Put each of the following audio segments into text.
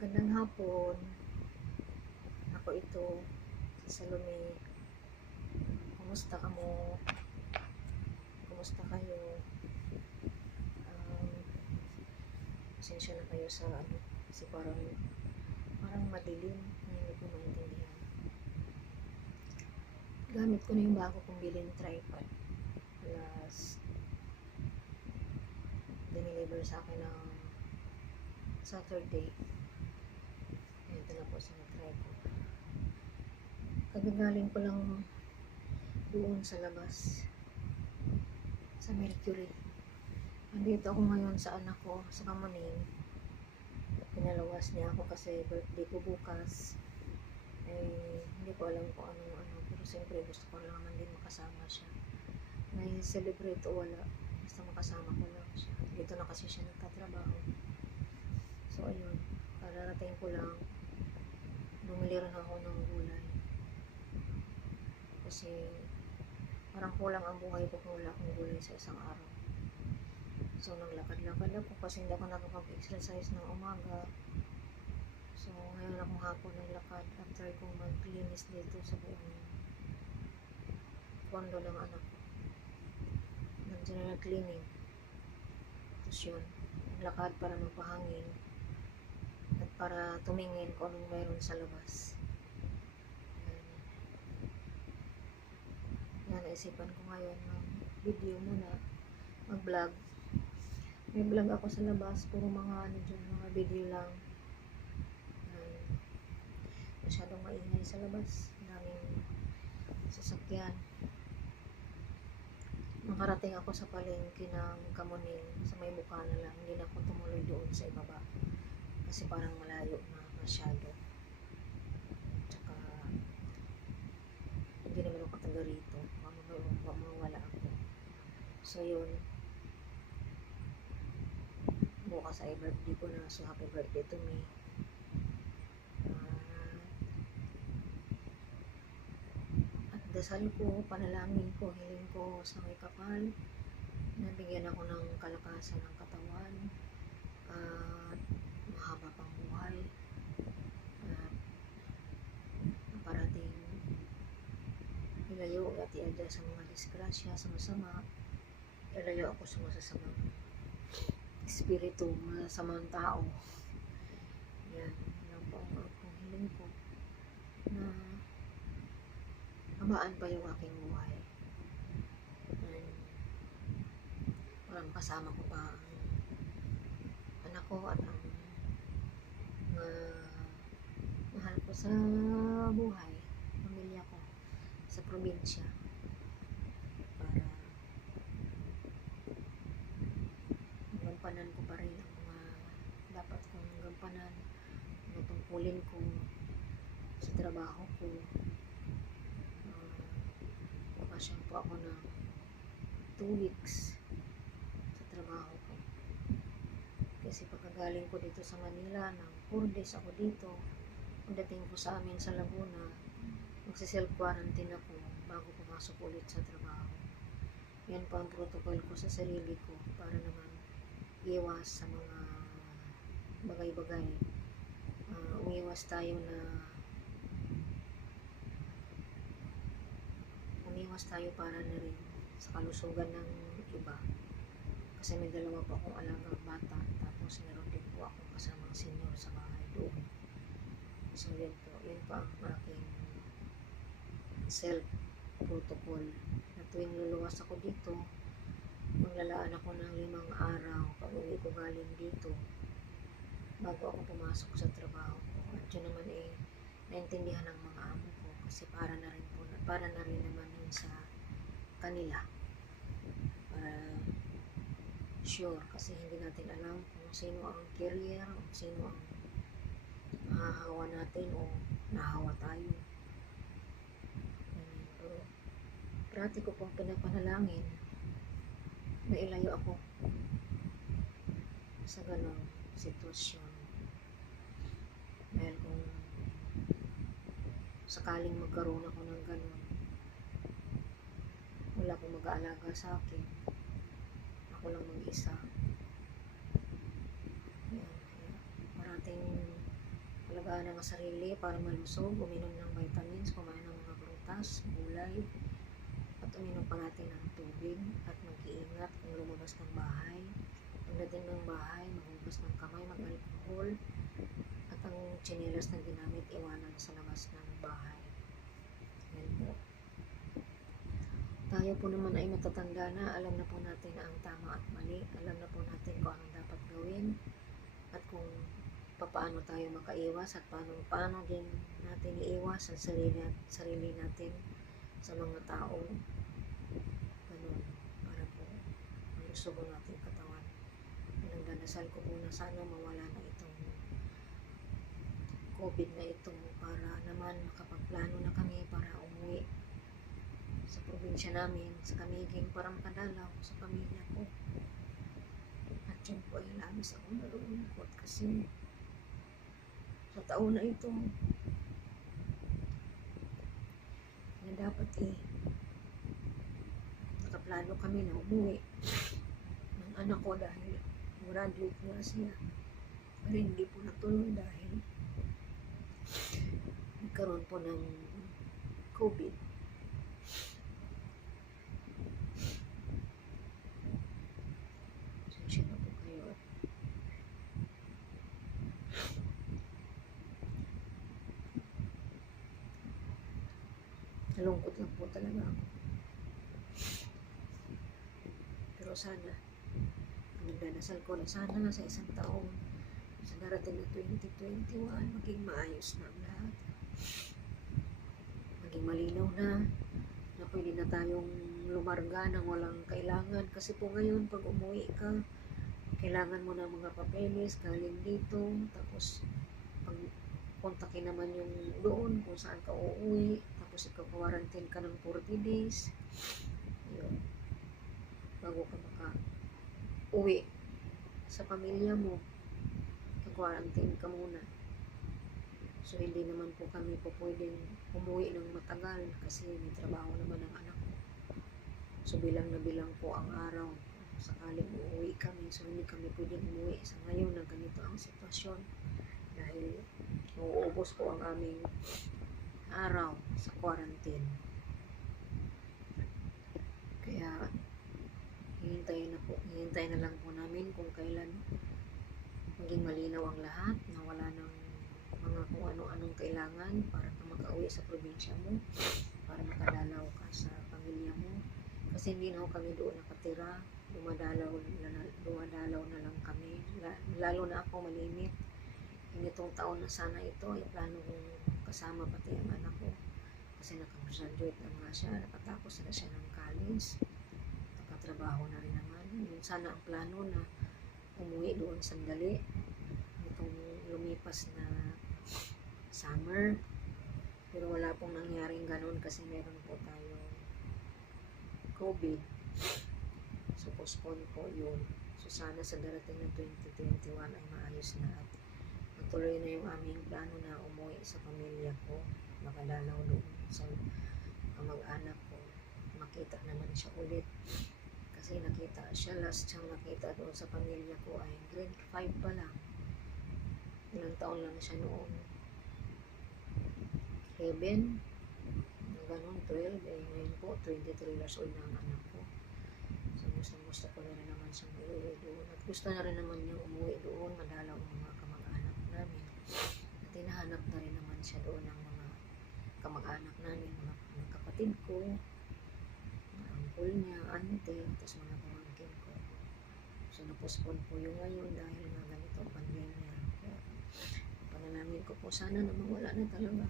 Magandang hapon. Ako ito, si Salome. Kumusta ka mo? Kumusta kayo? Um, pasensya na kayo sa ano, kasi parang parang madilim. Hindi ko maintindihan. Gamit ko na yung bago kong bilhin tripod. Plus, dineliver sa akin ng Saturday. Ito na po sa try ko. Kagagaling ko lang doon sa labas. Sa Mercury. Andito ako ngayon sa anak ko, sa Kamuning. Pinalawas niya ako kasi birthday ko bukas. Eh, hindi ko alam kung ano ano. Pero siyempre gusto ko lang naman din makasama siya. May celebrate o wala. Basta makasama ko lang siya. Dito na kasi siya nagtatrabaho. So, ayun. Kararating ko lang. Bumili rin ako ng gulay. Kasi, parang kulang ang buhay ko kung wala akong gulay sa isang araw. So, naglakad-lakad ako kasi hindi ako nakapag-exercise ng umaga. So, ngayon akong hapon naglakad after kong mag-linis dito sa buong kondo ng anak ko. Nag-general cleaning. Tapos yun, naglakad para magpahangin para tumingin kung anong mayroon sa labas. Yan. Naisipan ko ngayon ng video muna, mag-vlog. May vlog ako sa labas, puro mga ano dyan, mga video lang. Yan. Masyadong maingay sa labas. Daming sasakyan. Nakarating ako sa palengke ng Kamuning sa may Bukana lang. Hindi na ako tumuloy doon sa ibaba kasi parang malayo na masyado. Tsaka, hindi naman ako taga rito. Mamawala ako. So, yun. Bukas ay birthday ko na. So, happy birthday to me. Ah, at dasal ko, panalangin ko, hiling ko sa may kapal. Nabigyan ako ng kalakasan ng katawan. At mahaba pang buhay at parating ilayo at iadya sa mga disgrasya, sa masama ilayo ako sa masasamang espiritu, masasamang tao. Yan, yan po ang akong hiling ko na habaan pa yung aking buhay. And walang kasama ko pa ang anak ko at ang mga mahal ko sa buhay, pamilya ko sa probinsya. Para gampanan ko pa rin ang mga dapat kong gampanan mga ko sa trabaho ko. Uh, bakasyon po ako ng 2 weeks sa trabaho ko. Kasi pagkagaling ko dito sa Manila, ng 4 days ako dito. Pagdating ko sa amin sa Laguna, magsiself-quarantine ako bago pumasok ulit sa trabaho. Yan po ang protocol ko sa sarili ko para naman iwas sa mga bagay-bagay. Uh, umiwas tayo na umiwas tayo para na rin sa kalusugan ng iba kasi may dalawa po akong alagang bata tapos meron din po akong kasamang senior sa bahay doon so yun po yun po ang aking self protocol na tuwing luluwas ako dito maglalaan ako ng limang araw pag uwi ko galing dito bago ako pumasok sa trabaho ko. At yun naman eh naintindihan ng mga amo ko kasi para na rin po para na rin naman yun sa kanila. Para sure kasi hindi natin alam kung sino ang carrier o sino ang mahahawa natin o nahawa tayo. Pero prati ko pong pinapanalangin na ilayo ako sa ganong sitwasyon. Dahil kung sakaling magkaroon ako ng ganon, wala akong mag-aalaga sa akin ako lang mag-isa. Parating alagaan ang sarili para malusog, uminom ng vitamins, kumain ng mga prutas, gulay, at uminom pa natin ng tubig at mag-iingat kung lumabas ng bahay. Pagdating ng bahay, maghugas ng kamay, mag-alcohol, at ang tsinelas na ginamit, iwanan sa labas ng bahay. Yan po. Tayo po naman ay matatanda na, alam na po natin ang tama at mali, alam na po natin kung anong dapat paano tayo makaiwas at paano, paano din natin iiwas ang sarili, sarili natin sa mga tao. Ganun, para po ang ating katawan. Pinagdadasal ko po na sana mawala na itong COVID na ito para naman makapagplano na kami para umuwi sa probinsya namin, sa Kamiging para makadalaw sa pamilya ko. At yun po ay labis ako nalulungkot kasi sa taon na ito. Na dapat eh nakaplano kami na umuwi ng anak ko dahil graduate nga siya. Pero hindi po natuloy dahil nagkaroon po ng COVID Pasensya na po kayo at nalungkot lang po talaga ako. Pero sana, ang nagdadasal ko na sana na sa isang taon, sa darating na 2021, maging maayos na ang lahat. Maging malinaw na, na pwede na tayong lumarga ng walang kailangan. Kasi po ngayon, pag umuwi ka, kailangan mo ng mga papeles galing dito. Tapos, pag kontakin naman yung doon kung saan ka uuwi. Tapos, ikaw-quarantine ka ng 40 days. Yun. Bago ka maka uwi sa pamilya mo. Ikaw-quarantine ka muna. So, hindi naman po kami po pwedeng umuwi ng matagal kasi may trabaho naman ang anak ko. So, bilang na bilang po ang araw sakaling uuwi kami. So, hindi kami pwedeng umuwi sa ngayon na ganito ang sitwasyon. Dahil nauubos po ang aming araw sa quarantine. Kaya, hihintayin na po, hihintayin na lang po namin kung kailan maging malinaw ang lahat na wala ng mga kung ano-anong kailangan para ka makauwi sa probinsya mo, para makadalaw ka sa pamilya mo. Kasi hindi na kami doon nakatira, dumadalaw dumadalaw na lang kami. La- Lalo na ako malimit. Initong taon na sana ito, ay plano kong kasama pati ang anak ko. Kasi nakagraduate na nga siya, nakatapos na siya ng college. Nakatrabaho na rin naman. Yun sana ang plano na umuwi doon sandali. Itong lumipas na summer. Pero wala pong nangyaring ganun kasi meron po tayo COVID. So, postpone po yun. So, sana sa darating na 2021 ay maayos na at matuloy na yung aming plano na umuwi sa pamilya ko. Makadalaw doon sa kamag-anak ko. Makita naman siya ulit. Kasi nakita siya, last siyang nakita doon sa pamilya ko ay grade 5 pa lang. Ilang taon lang siya noon. 11, na ganun, 12, eh ngayon po, 23 years old na ang anak ko. So, gusto, gusto ko na rin naman siyang iuwi doon. At gusto na rin naman niya umuwi doon, madalaw mga namin. At hinahanap na rin naman siya doon ng mga kamag-anak namin, mga, mga kapatid ko, mga uncle niya, ante, tapos mga pamangkin ko. So, napospon po yung ngayon dahil nga ganito ang pandemya. Kaya, panalamin ko po, sana na mawala na talaga.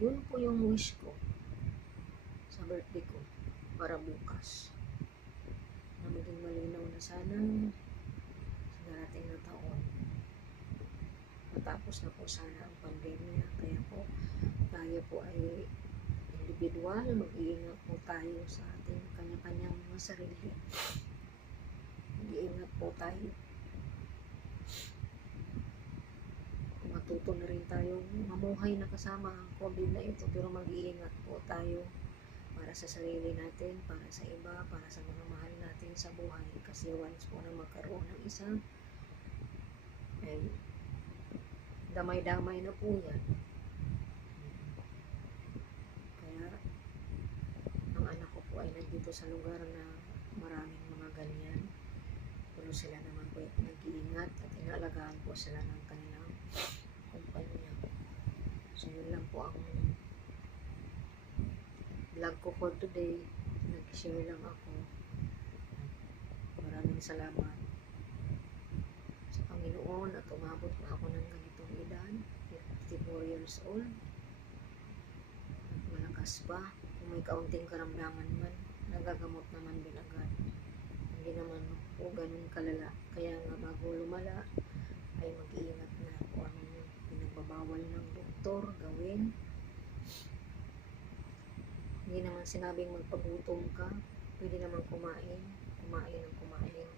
Yun po yung wish ko sa birthday ko para bukas. Na maging malinaw na sana sa darating na taon. Matapos na po sana ang pandemya. Kaya po tayo po ay individual, mag-iingat po tayo sa ating kanya-kanyang mga sarili. Mag-iingat po tayo. matuto na rin tayong mamuhay na kasama ang COVID na ito pero mag-iingat po tayo para sa sarili natin, para sa iba, para sa mga mahal natin sa buhay kasi once po na magkaroon ng isa ay damay-damay na po yan. Kaya, ang anak ko po ay nandito sa lugar na maraming mga ganyan. Pero sila naman po ay nag-iingat at inaalagaan po sila ng kanilang kumpanya. So, yun lang po ang vlog ko for today. Nag-share lang ako. Maraming salamat sa Panginoon at umabot na ako ng edad. 54 years old. Malakas pa. Kung may kaunting karamdaman man, nagagamot naman din agad. Hindi naman po ganun kalala. Kaya nga bago lumala, ay mag-iingat na kung anong pinagbabawal ng doktor gawin. Hindi naman sinabing magpagutom ka. Pwede naman kumain. Kumain ng kumain.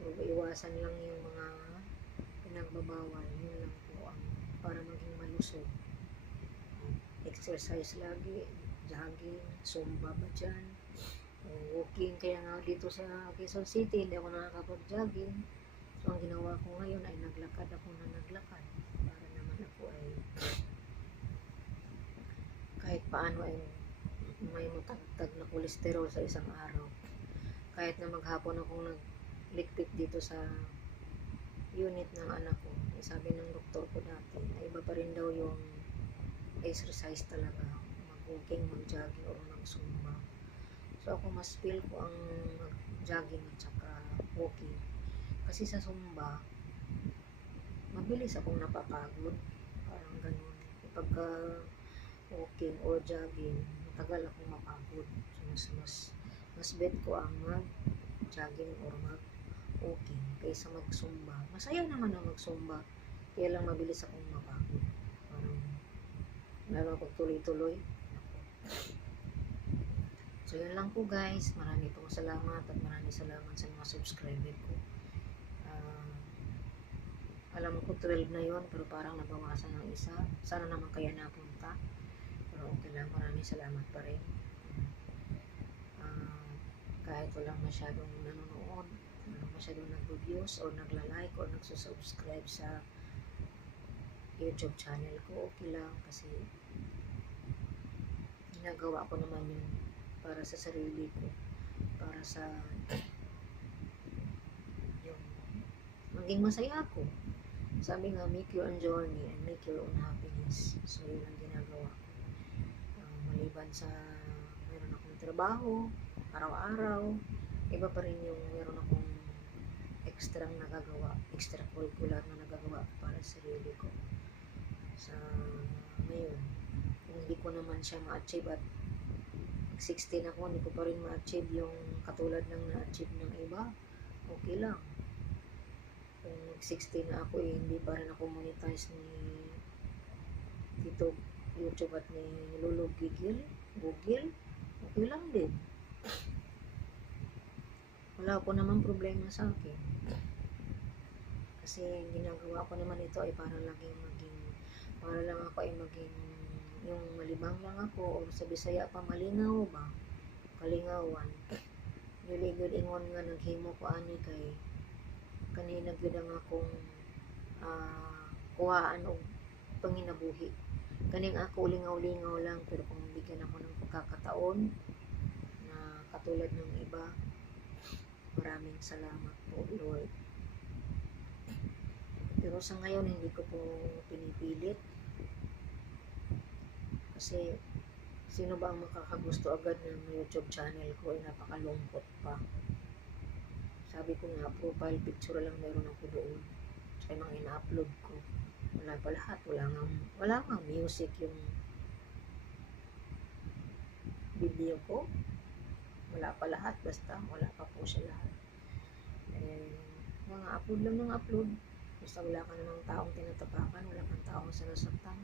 Pero iwasan lang yung mga pinagbabawal. Yun lang po ang para maging malusog. Exercise lagi, jogging, zumba ba dyan. Walking, kaya nga dito sa Quezon City, hindi ako nakakapag-jogging. So, ang ginawa ko ngayon ay naglakad ako na naglakad. Para naman ako ay kahit paano ay may matagtag na kolesterol sa isang araw. Kahit na maghapon akong naglikpit dito sa unit ng anak ko, eh, sabi ng doktor ko dati, na iba pa rin daw yung exercise talaga. Mag-walking, mag-jogging, o mag-zumba. So ako mas feel ko ang mag-jogging at saka walking. Kasi sa zumba, mabilis akong napapagod. Parang ganun. Pagka walking or jogging, matagal akong mapagod. So mas, mas, mas bet ko ang mag-jogging or mag-walking kaysa mag-zumba. Masaya naman ang mag-zumba. Kaya lang mabilis akong mapagod. Parang, lalo pag tuloy-tuloy. So, yun lang po guys. Marami pong salamat at maraming salamat sa mga subscriber ko. Ah, alam ko 12 na yon pero parang nabawasan ng isa. Sana naman kaya napunta. Pero okay lang. Maraming salamat pa rin. Ah, kahit walang masyadong nanonood, masyadong nag-views or nagla-like or nagsusubscribe sa YouTube channel ko, okay lang kasi ginagawa ko naman yun para sa sarili ko para sa yung maging masaya ako. Sabi nga make your own journey and make your own happiness. So yun ang ginagawa ko. Ah, maliban sa meron akong trabaho araw-araw iba pa rin yung meron akong extra nagagawa extracurricular na nagagawa para sa sarili ko sa ngayon kung hindi ko naman siya ma-achieve at 16 ako, hindi ko pa rin ma-achieve yung katulad ng na-achieve ng iba, okay lang. Kung 16 na ako, eh, hindi pa rin ako monetize ni dito YouTube at ni Lolo Gigil, Google, okay lang din. Wala ko naman problema sa akin. Kasi ginagawa ko naman ito ay para laging maging, para lang ako ay maging yung malibang lang ako o sa Bisaya pa malingaw ba? Kalingawan. Yuligod ingon nga naghimo ko ani kay kanina gyud ang akong ah, kuhaan og panginabuhi. Kaning ako lingaw-lingaw lang pero kung bigyan ako ng pagkakataon na katulad ng iba maraming salamat po Lord pero sa ngayon hindi ko po pinipilit kasi sino ba ang makakagusto agad ng YouTube channel ko ay napakalungkot pa. Sabi ko nga, profile picture lang meron ako doon. Tsaka yung mga ina-upload ko. Wala pa lahat. Wala nga, wala nga music yung video ko. Wala pa lahat. Basta wala pa po siya lahat. Eh, mga upload lang ng upload. Basta wala ka namang taong tinatapakan, wala kang taong sinasaktan,